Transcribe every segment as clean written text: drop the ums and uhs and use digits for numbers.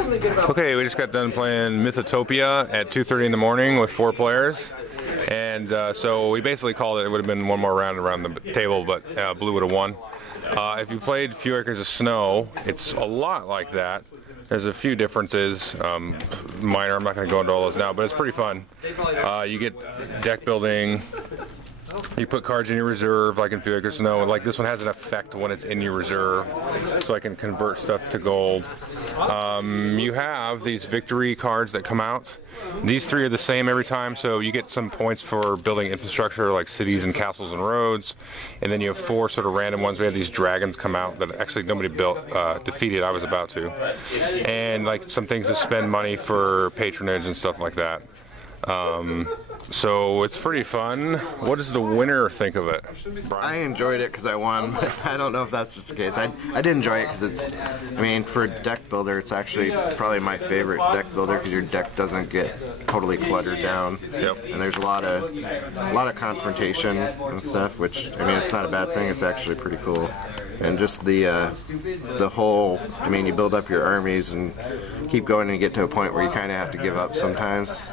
Okay, we just got done playing Mythotopia at 2:30 in the morning with 4 players. And so we basically called it would have been one more round around the table, but blue would have won. If you played Few Acres of Snow, it's a lot like that. There's a few differences, minor, I'm not going to go into all those now, but it's pretty fun. You get deck building, you put cards in your reserve, like in Few Acres of Snow. Like this one has an effect when it's in your reserve, so I can convert stuff to gold. You have these victory cards that come out. These 3 are the same every time, so you get some points for building infrastructure like cities and castles and roads. And then you have 4 sort of random ones. We had these dragons come out that actually nobody built, defeated. I was about to. And like some things to spend money for patronage and stuff like that. So it's pretty fun. What does the winner think of it, Brian? I enjoyed it because I won. I don't know if that's just the case. I did enjoy it because it's, I mean, for a deck builder, it's actually probably my favorite deck builder because your deck doesn't get totally cluttered down. Yep. And there's a lot of confrontation and stuff, which, I mean, it's not a bad thing. It's actually pretty cool. And just the whole, I mean, you build up your armies and keep going and get to a point where you kind of have to give up sometimes.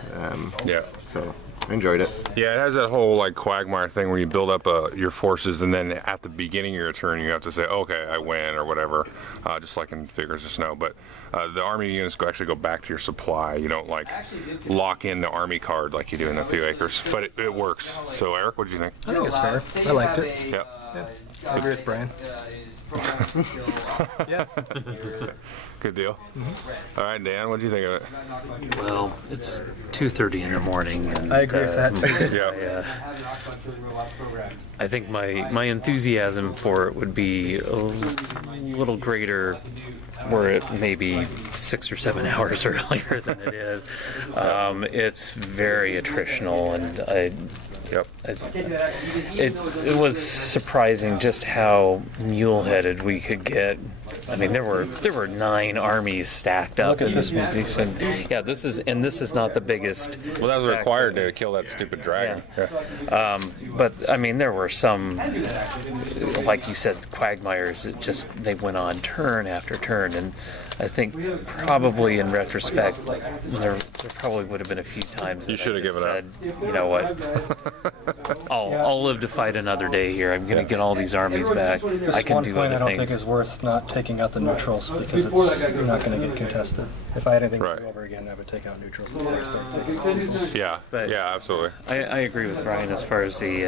Yeah. So I enjoyed it. Yeah, it has that whole like quagmire thing where you build up your forces, and then at the beginning of your turn you have to say, okay, I win or whatever, just like in Figures of Snow. But the army units actually go back to your supply. You don't like lock in the army card like you do in a Few Acres, but it works. So Eric, what did you think? I think it's fair. I liked it. Yeah. I agree with Brian. Yeah. Good deal. Mm-hmm. All right, Dan, what do you think of it? Well, it's 2:30 in the morning. And, I agree with that too. Yeah. I think my enthusiasm for it would be a little greater were it maybe 6 or 7 hours earlier than it is. It's very attritional, and it was surprising just how mule-headed we could get. I mean, there were 9 armies stacked up. Look at this one. Yeah, this is not the biggest. Well, that was required to kill that stupid dragon. Yeah. But I mean, there were some, like you said, quagmires. They went on turn after turn, and I think probably in retrospect, there probably would have been a few times that You should have given up. You know what? I'll live to fight another day here. I'm going to get all these armies back. I can do other I don't things. think is worth not taking out the neutrals because you're not going to get contested. If I had anything to do over again, I would take out neutrals before I start taking out neutrals. Yeah, But yeah, absolutely. I agree with Brian as far as the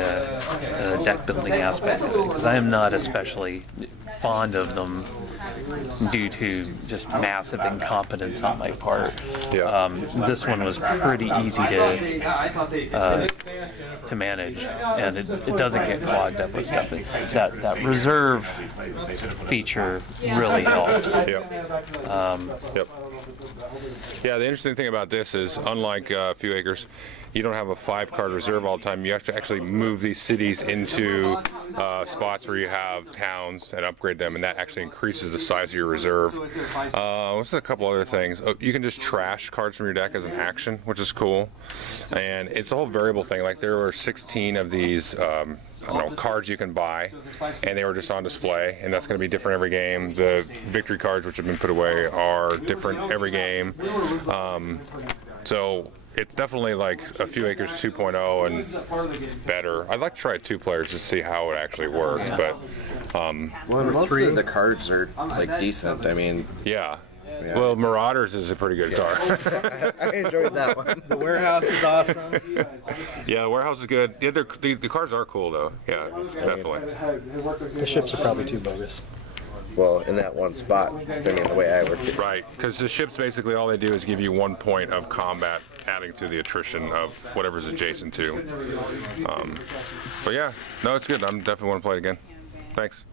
deck building aspect of it, because I am not especially fond of them due to just massive incompetence on my part. Yeah. This one was pretty easy to manage, and it doesn't get clogged up with stuff. That reserve feature really helps. Yep. Yeah, the interesting thing about this is, unlike Few Acres, you don't have a 5-card reserve all the time. You have to actually move these cities into spots where you have towns and upgrade them, and that actually increases the size of your reserve. What's a couple other things? Oh, you can just trash cards from your deck as an action, which is cool. And it's a whole variable thing. Like there were 16 of these I don't know, cards you can buy, and they were just on display, and that's going to be different every game. The victory cards, which have been put away, are different every game. So it's definitely like a Few Acres 2.0 and better. I'd like to try it 2 players to see how it actually works, but well, and most of the cards are like decent. I mean, yeah. Well, Marauders is a pretty good card. I enjoyed that one. The warehouse is awesome. Yeah, the warehouse is good. Yeah, the cards are cool though. Yeah, definitely. The ships are probably too bogus. Well, in that one spot, I mean, the way I worked it. Right, because the ships basically all they do is give you 1 point of combat, adding to the attrition of whatever's adjacent to. But yeah, no, it's good. I'm definitely want to play it again. Thanks.